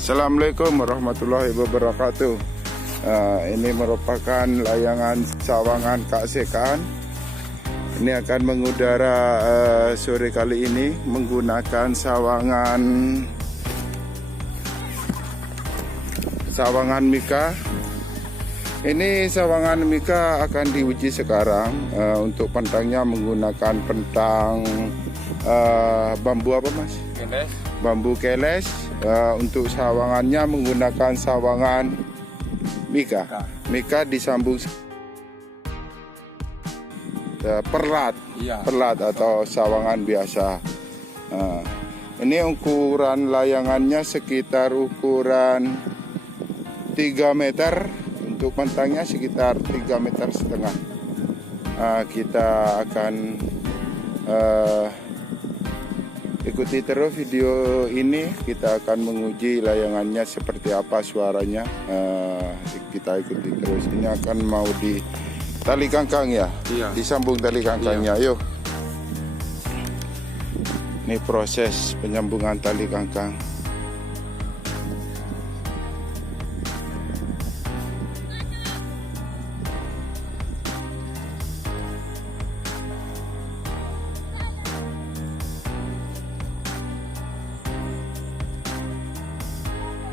Assalamualaikum warahmatullahi wabarakatuh. Ini merupakan layangan Sawangan Kak Sekan. Ini akan mengudara sore kali ini menggunakan sawangan Mika. Ini sawangan Mika akan diuji sekarang. Untuk pentangnya menggunakan pentang bambu apa mas? Keles. Bambu keles. Untuk sawangannya menggunakan sawangan Mika. Mika disambung perlat, perlat atau sawangan biasa. Ini ukuran layangannya sekitar ukuran 3 meter. Untuk pentangnya sekitar 3,5 meter. Kita akan ikuti terus video ini. Kita akan menguji layangannya seperti apa suaranya. Kita ikuti terus. Ini akan mau di tali kangkang ya? Iya. Disambung tali kangkangnya. Iya. Yuk. Ini proses penyambungan tali kangkang.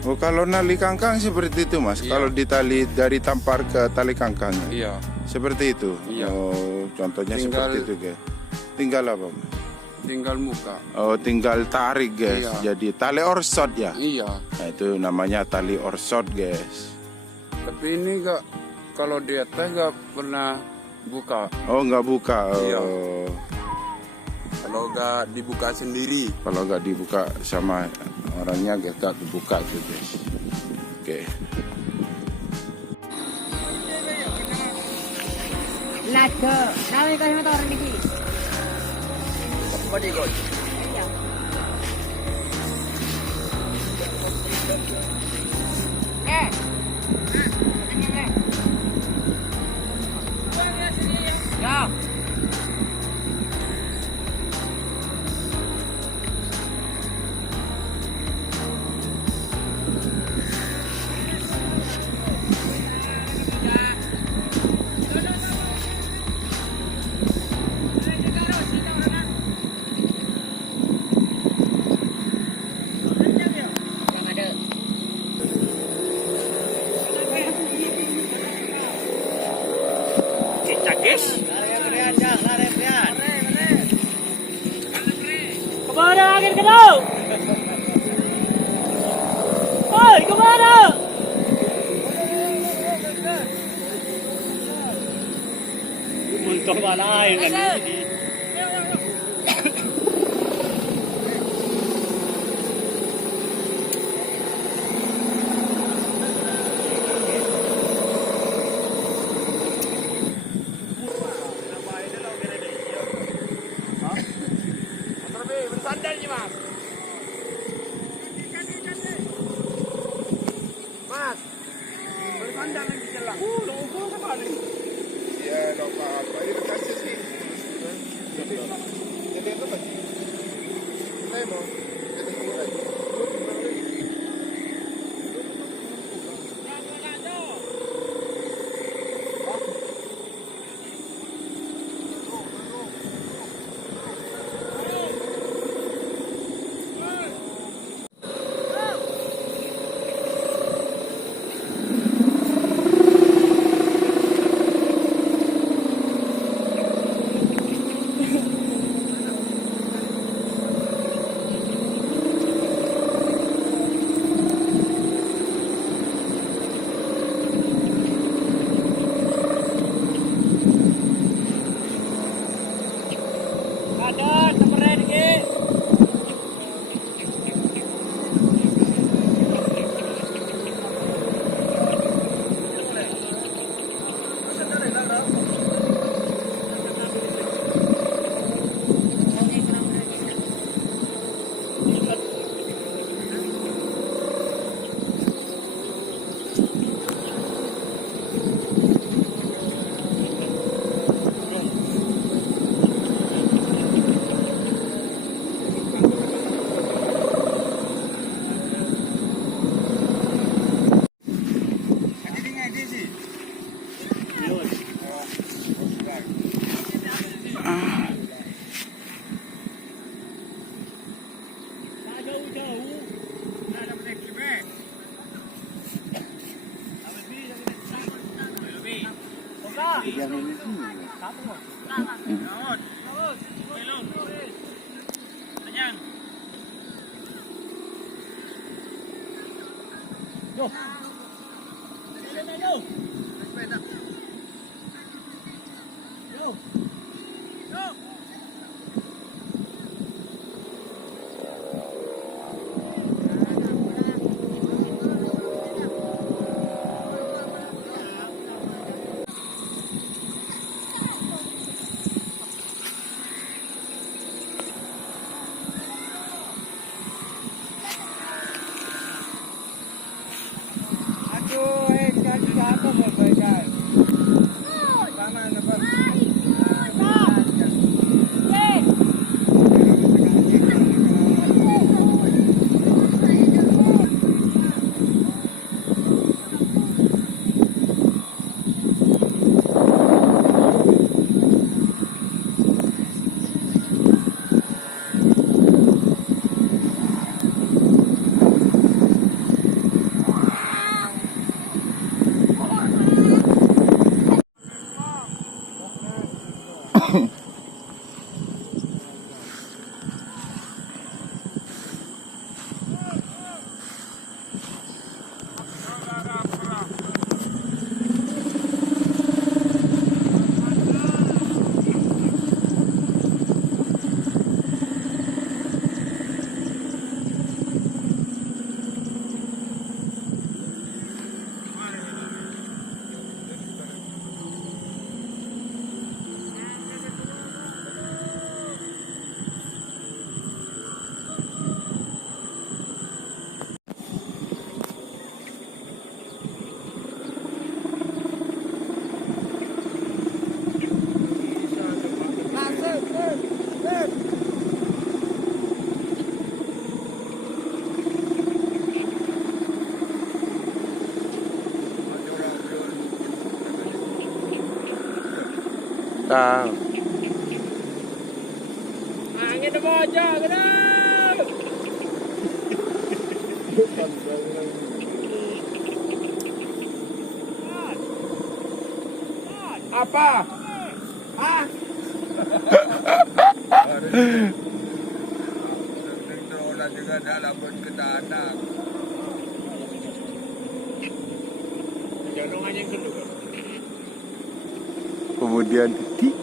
Oh, kalau nali kangkang seperti itu mas. Iya. Kalau ditali dari tampar ke tali kangkangnya. Iya. Seperti itu. Iya. Oh, contohnya seperti itu guys. Tinggal apa mas? Tinggal muka. Oh, tinggal tarik guys. Iya. Jadi tali orsot ya. Iya. Nah, itu namanya tali orsot guys. Tapi ini enggak, kalau di atas enggak pernah buka. Oh, nggak buka. Oh. Iya. Kalau enggak dibuka sendiri. Kalau nggak dibuka sama orangnya gak dibuka tuh guys. Oke. Laga, nawe kaya motor niki. Body gold. Ya. Kemana akhir kedau? Oi, kemana? Untuk balai kan ini. Sandalnya mas. Mas, bersandal lagi jalan. Ukur kembali. Ya, lupa apa? Ini kasih sih. Tahu. Angin apa aja, gedang. Apa? Hah? Orang juga dah labut ke tanah. Jangan yang kedua. Kemudian titik